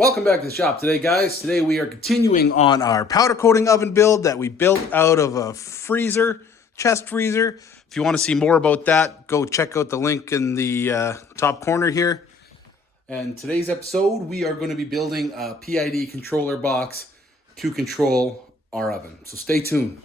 Welcome back to the shop today, guys. Today we are continuing on our powder coating oven build that we built out of a freezer, chest freezer. If you want to see more about that, go check out the link in the top corner here. And today's episode, we are going to be building a PID controller box to control our oven. So stay tuned.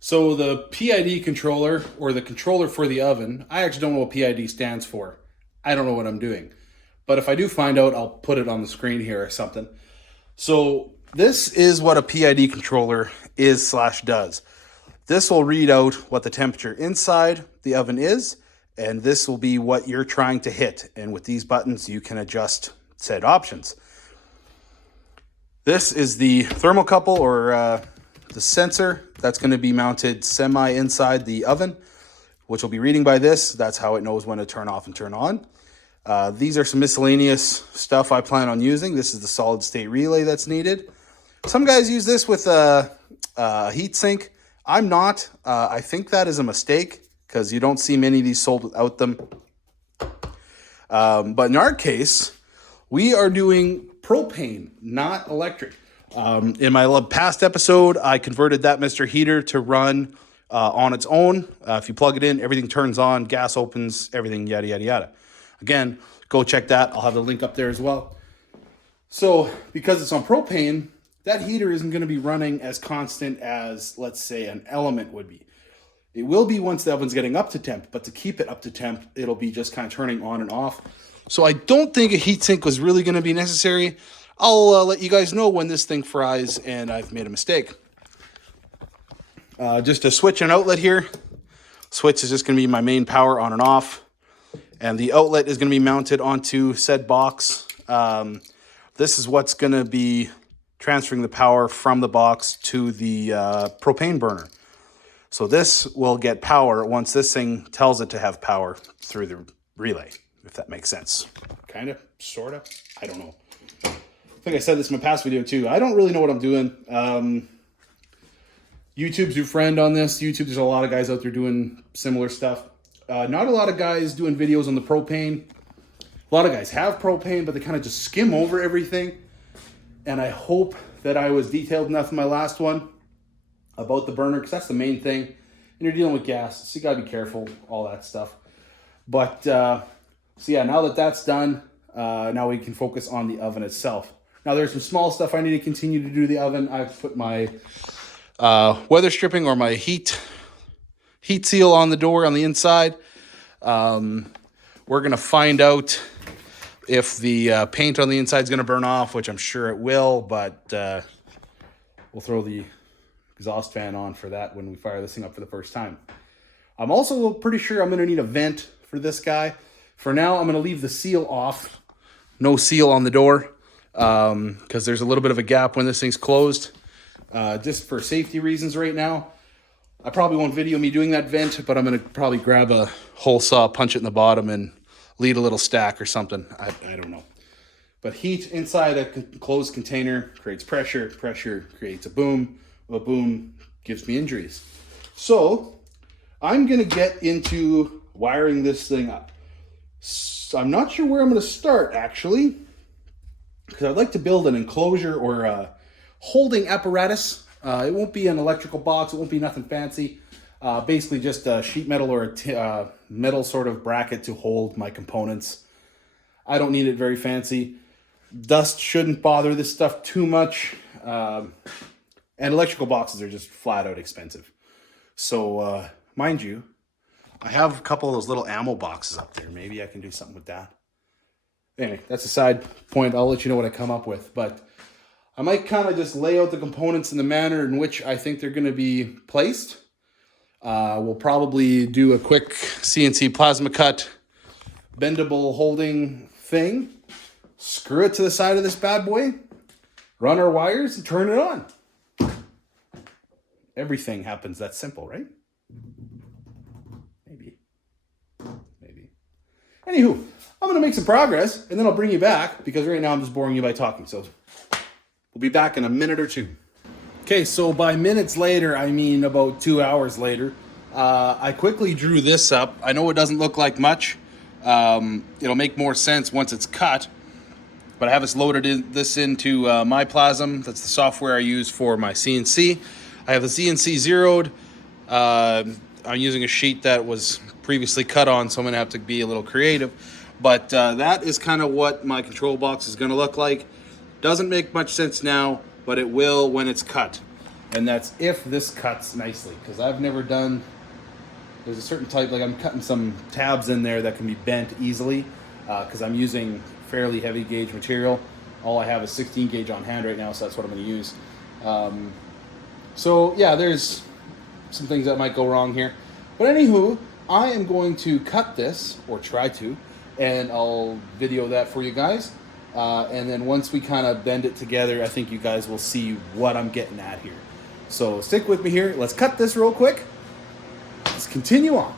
So the PID controller, or the controller for the oven, I actually don't know what PID stands for. I don't know what I'm doing. But if I do find out, I'll put it on the screen here or something. So this is what a PID controller is/does. This will read out what the temperature inside the oven is, and this will be what you're trying to hit. And with these buttons, you can adjust said options. This is the thermocouple, or the sensor that's going to be mounted semi inside the oven, which will be reading by this. That's how it knows when to turn off and turn on. These are some miscellaneous stuff I plan on using. This is the solid state relay that's needed. Some guys use this with a heat sink. I'm not. I think that is a mistake because you don't see many of these sold without them. But in our case, we are doing propane, not electric. In my past episode, I converted that Mr. Heater to run on its own. If you plug it in, everything turns on, gas opens, everything, yada, yada, yada. Again, go check that. I'll have the link up there as well. So because it's on propane, that heater isn't going to be running as constant as, let's say, an element would be. It will be once the oven's getting up to temp, but to keep it up to temp, it'll be just kind of turning on and off. So I don't think a heatsink was really going to be necessary. I'll let you guys know when this thing fries and I've made a mistake. Just a switch and outlet here. Switch is just going to be my main power on and off. And the outlet is going to be mounted onto said box. This is what's going to be transferring the power from the box to the propane burner. So this will get power once this thing tells it to have power through the relay, if that makes sense. Kind of, sort of, I don't know. I think I said this in my past video too. I don't really know what I'm doing. YouTube's your friend on this. YouTube, there's a lot of guys out there doing similar stuff. Not a lot of guys doing videos on the propane. A lot of guys have propane, but they kind of just skim over everything. And I hope that I was detailed enough in my last one about the burner, because that's the main thing. And you're dealing with gas, so you gotta be careful, all that stuff. But, so yeah, now that that's done, now we can focus on the oven itself. Now there's some small stuff I need to continue to do to the oven. I've put my weather stripping, or my heat seal on the door on the inside. We're going to find out if the paint on the inside is going to burn off, which I'm sure it will, but we'll throw the exhaust fan on for that when we fire this thing up for the first time. I'm also pretty sure I'm going to need a vent for this guy. For now, I'm going to leave the seal off. No seal on the door, because there's a little bit of a gap when this thing's closed, just for safety reasons right now. I probably won't video me doing that vent, but I'm going to probably grab a hole saw, punch it in the bottom, and lead a little stack or something. I don't know. But heat inside a closed container creates pressure. Pressure creates a boom. A boom gives me injuries. So I'm going to get into wiring this thing up. So I'm not sure where I'm going to start, actually, because I'd like to build an enclosure or a holding apparatus. It won't be an electrical box. It won't be nothing fancy. Basically just a sheet metal or a metal sort of bracket to hold my components. I don't need it very fancy. Dust shouldn't bother this stuff too much. And electrical boxes are just flat out expensive. So, mind you, I have a couple of those little ammo boxes up there. Maybe I can do something with that. Anyway, that's a side point. I'll let you know what I come up with. But I might kind of just lay out the components in the manner in which I think they're going to be placed. We'll probably do a quick CNC plasma cut, bendable holding thing. Screw it to the side of this bad boy. Run our wires and turn it on. Everything happens that simple, right? Maybe. Anywho, I'm gonna make some progress and then I'll bring you back because right now I'm just boring you by talking. So we'll be back in a minute or two. Okay, so by minutes later, I mean about 2 hours later, I quickly drew this up. I know it doesn't look like much. It'll make more sense once it's cut. But I have this into my Plasm. That's the software I use for my CNC. I have the CNC zeroed. I'm using a sheet that was previously cut on, so I'm gonna have to be a little creative. But that is kind of what my control box is gonna look like. Doesn't make much sense now, but it will when it's cut. And that's if this cuts nicely, because I've never done, there's a certain type, like I'm cutting some tabs in there that can be bent easily, because I'm using fairly heavy gauge material. All I have is 16 gauge on hand right now, so that's what I'm gonna use. So yeah, there's some things that might go wrong here. But anywho, I am going to cut this, or try to, and I'll video that for you guys. And then once we kind of bend it together, I think you guys will see what I'm getting at here. So stick with me here. Let's cut this real quick. Let's continue on.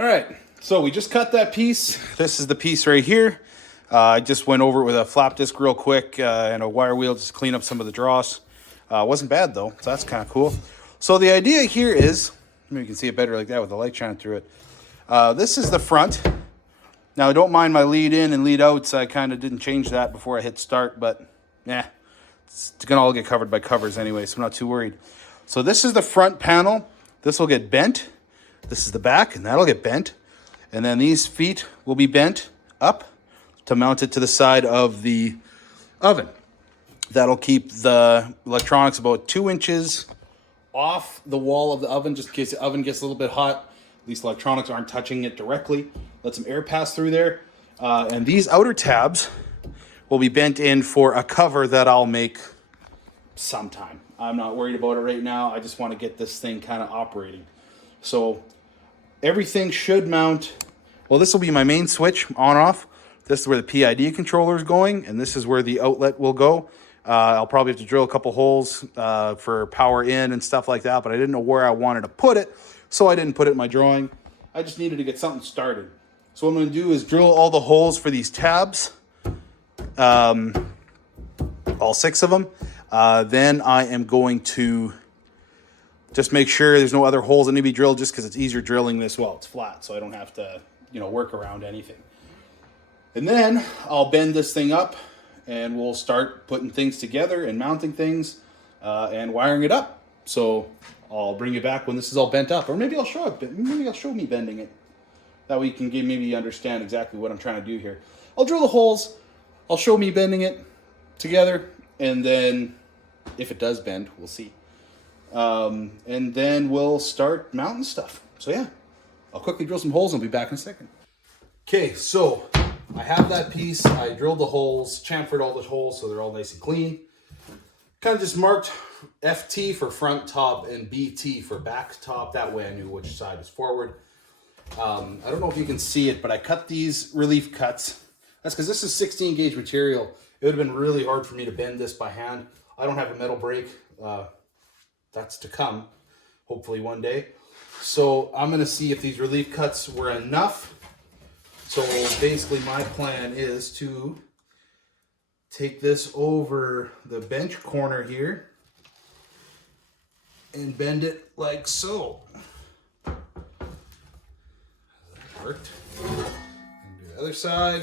All right, so we just cut that piece. This is the piece right here. I just went over it with a flap disc real quick and a wire wheel just to clean up some of the dross. Wasn't bad though, so that's kind of cool. So the idea here is, maybe you can see it better like that with the light shining through it. This is the front. Now, don't mind my lead in and lead outs. I kind of didn't change that before I hit start, but yeah, it's gonna all get covered by covers anyway, so I'm not too worried. So this is the front panel. This will get bent. This is the back, and that'll get bent. And then these feet will be bent up to mount it to the side of the oven. That'll keep the electronics about 2 inches off the wall of the oven, just in case the oven gets a little bit hot. These electronics aren't touching it directly. Let some air pass through there. And these outer tabs will be bent in for a cover that I'll make sometime. I'm not worried about it right now. I just want to get this thing kind of operating. So everything should mount. Well, this will be my main switch, on off. This is where the PID controller is going, and this is where the outlet will go. I'll probably have to drill a couple holes for power in and stuff like that, but I didn't know where I wanted to put it, so I didn't put it in my drawing. I just needed to get something started. So what I'm going to do is drill all the holes for these tabs, all 6 of them. Then I am going to just make sure there's no other holes that need to be drilled, just because it's easier drilling this while it's flat, so I don't have to, work around anything. And then I'll bend this thing up, and we'll start putting things together and mounting things and wiring it up. So I'll bring you back when this is all bent up, or maybe I'll show it. Maybe I'll show me bending it. That way you can maybe understand exactly what I'm trying to do here. I'll drill the holes. I'll show me bending it together, and then if it does bend, we'll see. And then we'll start mounting stuff. So yeah, I'll quickly drill some holes and I'll be back in a second. Okay, so I have that piece. I drilled the holes, chamfered all the holes so they're all nice and clean. Kind of just marked FT for front top and BT for back top. That way I knew which side was forward. I don't know if you can see it, but I cut these relief cuts. That's because this is 16 gauge material. It would have been really hard for me to bend this by hand. I don't have a metal brake. That's to come, hopefully one day. So I'm going to see if these relief cuts were enough. So basically my plan is to take this over the bench corner here and bend it like so. That worked. And do the other side.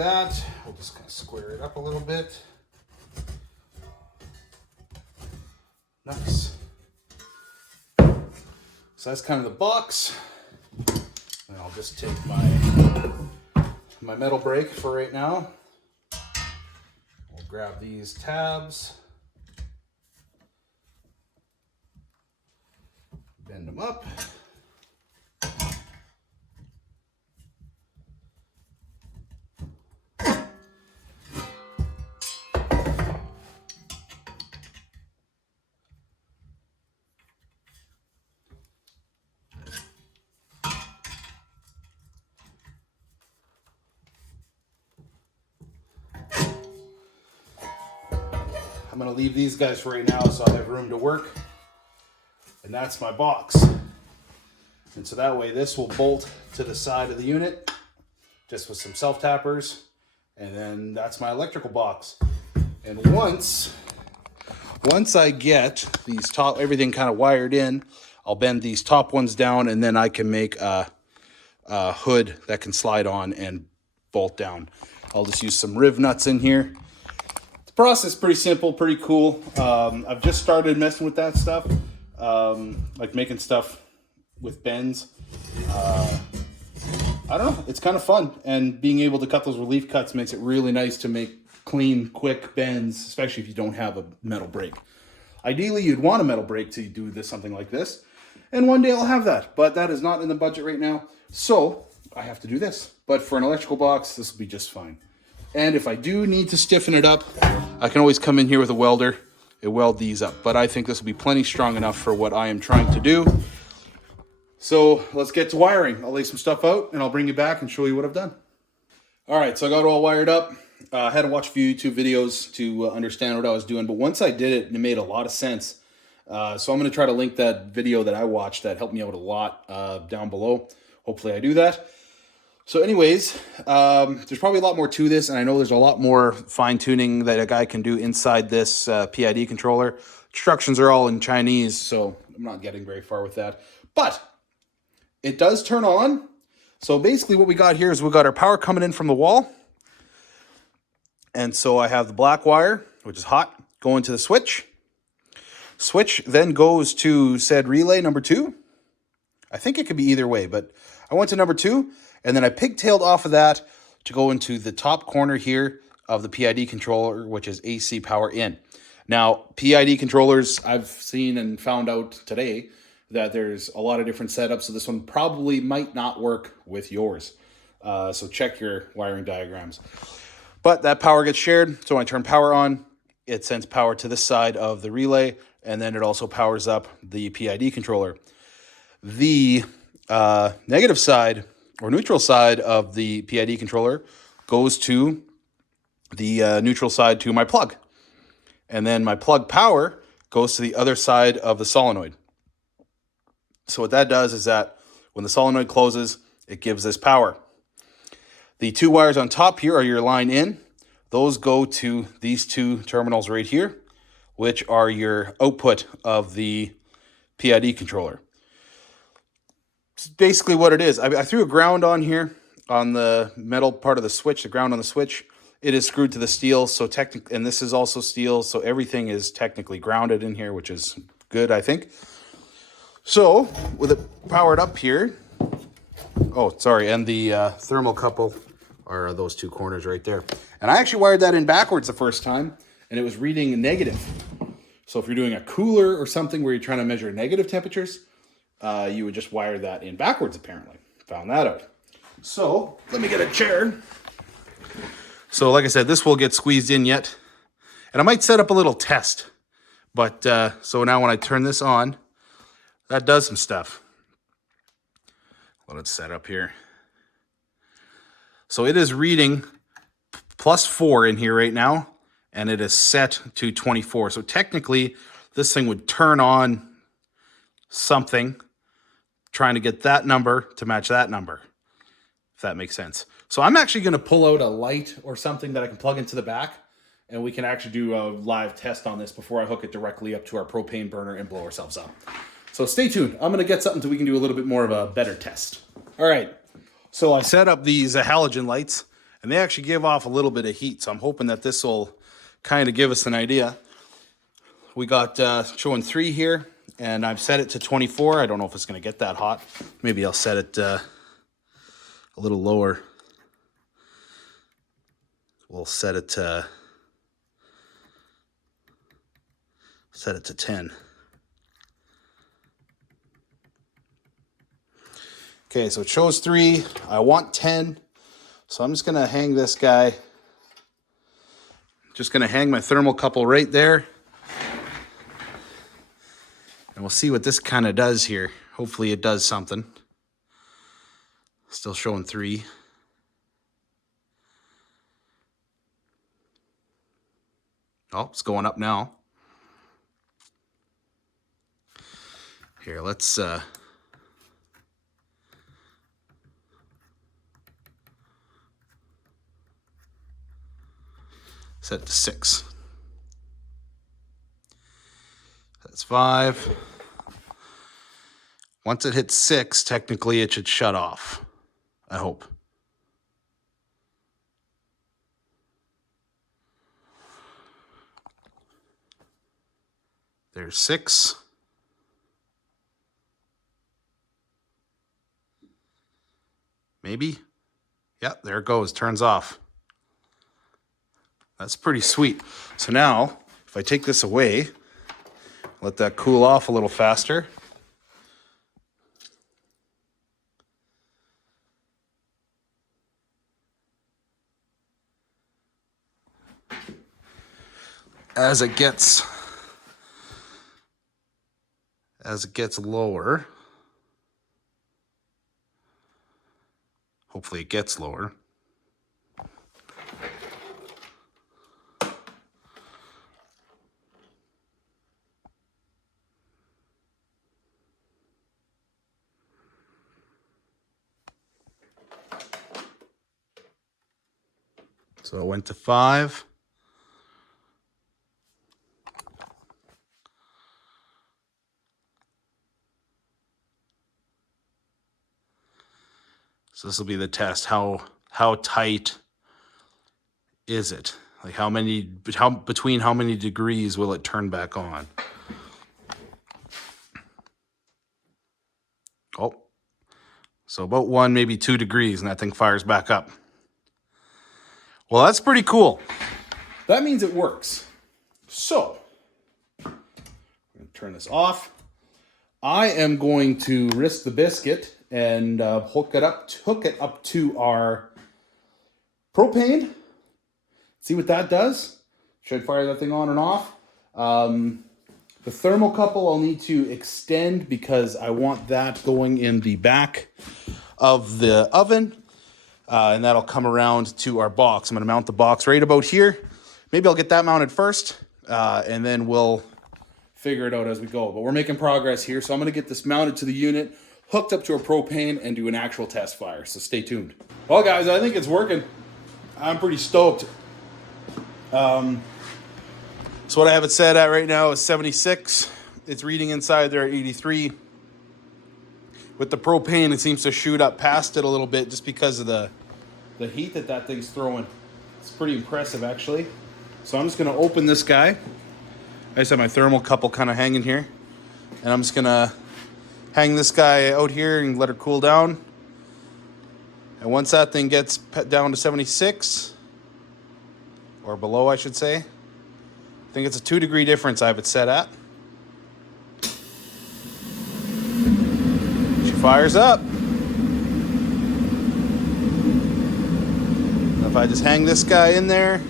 that. We'll just kind of square it up a little bit. Nice. So that's kind of the box. And I'll just take my metal brake for right now. We'll grab these tabs. Bend them up. I'm going to leave these guys for right now so I have room to work. And that's my box. And so that way this will bolt to the side of the unit just with some self-tappers. And then that's my electrical box. And once I get these everything kind of wired in, I'll bend these top ones down and then I can make a hood that can slide on and bolt down. I'll just use some riv nuts in here. The process is pretty simple, pretty cool. I've just started messing with that stuff, like making stuff with bends. I don't know, it's kind of fun. And being able to cut those relief cuts makes it really nice to make clean, quick bends, especially if you don't have a metal brake. Ideally, you'd want a metal brake to do something like this. And one day I'll have that, but that is not in the budget right now. So I have to do this. But for an electrical box, this will be just fine. And if I do need to stiffen it up, I can always come in here with a welder and weld these up. But I think this will be plenty strong enough for what I am trying to do. So let's get to wiring. I'll lay some stuff out and I'll bring you back and show you what I've done. All right, so I got it all wired up. I had to watch a few YouTube videos to understand what I was doing. But once I did it, it made a lot of sense. So I'm going to try to link that video that I watched that helped me out a lot down below. Hopefully I do that. So anyways, there's probably a lot more to this, and I know there's a lot more fine-tuning that a guy can do inside this PID controller. Instructions are all in Chinese, so I'm not getting very far with that. But it does turn on. So basically what we got here is we got our power coming in from the wall. And so I have the black wire, which is hot, going to the switch. Switch then goes to said relay number 2. I think it could be either way, but I went to number 2. And then I pigtailed off of that to go into the top corner here of the PID controller, which is AC power in. Now, PID controllers, I've seen and found out today that there's a lot of different setups. So this one probably might not work with yours. So check your wiring diagrams. But that power gets shared. So when I turn power on, it sends power to this side of the relay. And then it also powers up the PID controller. The negative side or neutral side of the PID controller goes to the neutral side to my plug. And then my plug power goes to the other side of the solenoid. So what that does is that when the solenoid closes, it gives this power. The 2 wires on top here are your line in. Those go to these 2 terminals right here, which are your output of the PID controller. Basically what it is. I threw a ground on here on the metal part of the switch, the ground on the switch. It is screwed to the steel, so technically, and this is also steel, so everything is technically grounded in here, which is good, I think. So with it powered up here, oh, sorry, and the thermocouple are those 2 corners right there. And I actually wired that in backwards the first time, and it was reading negative. So if you're doing a cooler or something where you're trying to measure negative temperatures, you would just wire that in backwards, apparently. Found that out. So, let me get a chair. So, like I said, this will get squeezed in yet. And I might set up a little test. But, so now when I turn this on, that does some stuff. Let it set up here. So, it is reading +4 in here right now. And it is set to 24. So, technically, this thing would turn on something trying to get that number to match that number, if that makes sense. So I'm actually going to pull out a light or something that I can plug into the back, and we can actually do a live test on this before I hook it directly up to our propane burner and blow ourselves up. So stay tuned. I'm going to get something so we can do a little bit more of a better test. All right. So I set up these halogen lights, And they actually give off a little bit of heat, so I'm hoping that this will kind of give us an idea. We got showing 3 here, and I've set it to 24. I don't know if it's going to get that hot. Maybe I'll set it a little lower. We'll set it to 10. Okay, so it shows 3. I want 10. So I'm just going to hang this guy. Just going to hang my thermocouple right there. And we'll see what this kind of does here. Hopefully it does something. Still showing 3. Oh, it's going up now. Here, let's set it to 6. That's 5. Once it hits 6, technically it should shut off. I hope. There's 6. Maybe. Yep, there it goes. Turns off. That's pretty sweet. So now, if I take this away, let that cool off a little faster. As it gets lower, hopefully it gets lower. So it went to 5. So this will be the test. How tight is it? Like between how many degrees will it turn back on? Oh, so about 1, maybe 2 degrees, and that thing fires back up. Well, that's pretty cool. That means it works. So, I'm going to turn this off. I am going to risk the biscuit and hook it up to our propane. See what that does. Should fire that thing on and off. The thermocouple I'll need to extend because I want that going in the back of the oven. And that'll come around to our box. I'm going to mount the box right about here. Maybe I'll get that mounted first, and then we'll figure it out as we go. But we're making progress here, so I'm going to get this mounted to the unit, hooked up to our propane, and do an actual test fire. So stay tuned. Well, guys, I think it's working. I'm pretty stoked. So what I have it set at right now is 76. It's reading inside there at 83. With the propane, it seems to shoot up past it a little bit just because of the heat that thing's throwing. It's pretty impressive, actually. So I'm just going to open this guy. I just have my thermocouple kind of hanging here. And I'm just going to hang this guy out here and let her cool down. And once that thing gets down to 76, or below, I should say, I think it's a 2 degree difference I have it set at. She fires up. If I just hang this guy in there,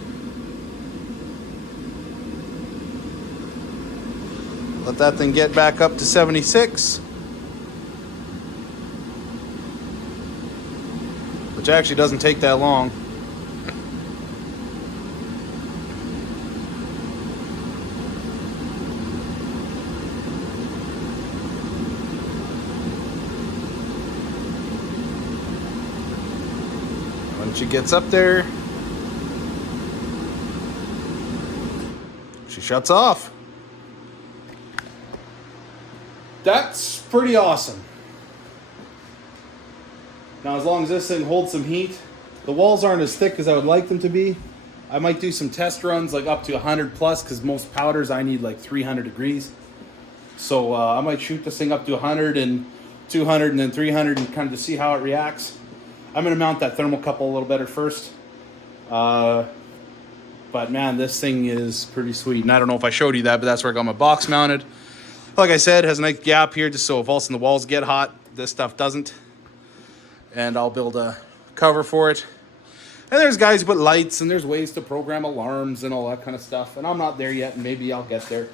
let that thing get back up to 76, which actually doesn't take that long. Once she gets up there, she shuts off. That's pretty awesome. Now, as long as this thing holds some heat, The walls aren't as thick as I would like them to be. I might do some test runs like up to 100 plus, because most powders I need like 300 degrees. So I might shoot this thing up to 100 and 200 and then 300 and kind of to see how it reacts. I'm going to mount that thermocouple a little better first. But man, this thing is pretty sweet. And I don't know if I showed you that, but that's where I got my box mounted. Like I said, it has a nice gap here just so if all of a sudden the walls get hot, this stuff doesn't. And I'll build a cover for it. And there's guys who put lights, and there's ways to program alarms and all that kind of stuff. And I'm not there yet, and maybe I'll get there.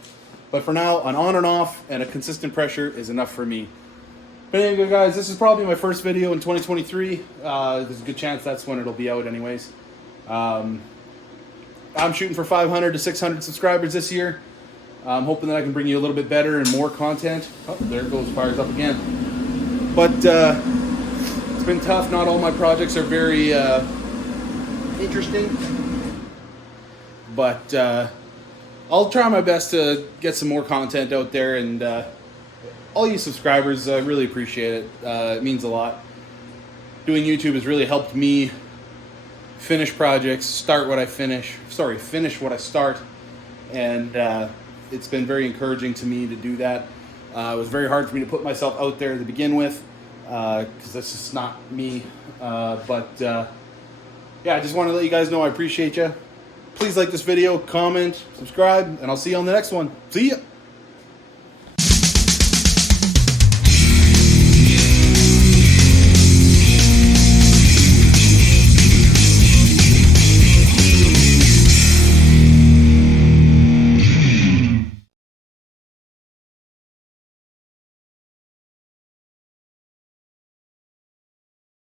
But for now, an on and off and a consistent pressure is enough for me. But anyway, guys, this is probably my first video in 2023. There's a good chance that's when it'll be out anyways. I'm shooting for 500 to 600 subscribers this year. I'm hoping that I can bring you a little bit better and more content. Oh, there it goes, fires up again. But it's been tough. Not all my projects are very interesting. But I'll try my best to get some more content out there, and all you subscribers, I really appreciate it. It means a lot. Doing YouTube has really helped me finish projects, finish what I start, and it's been very encouraging to me to do that. It was very hard for me to put myself out there to begin with, because that's just not me. Yeah, I just want to let you guys know I appreciate you. Please like this video, comment, subscribe, and I'll see you on the next one. See ya!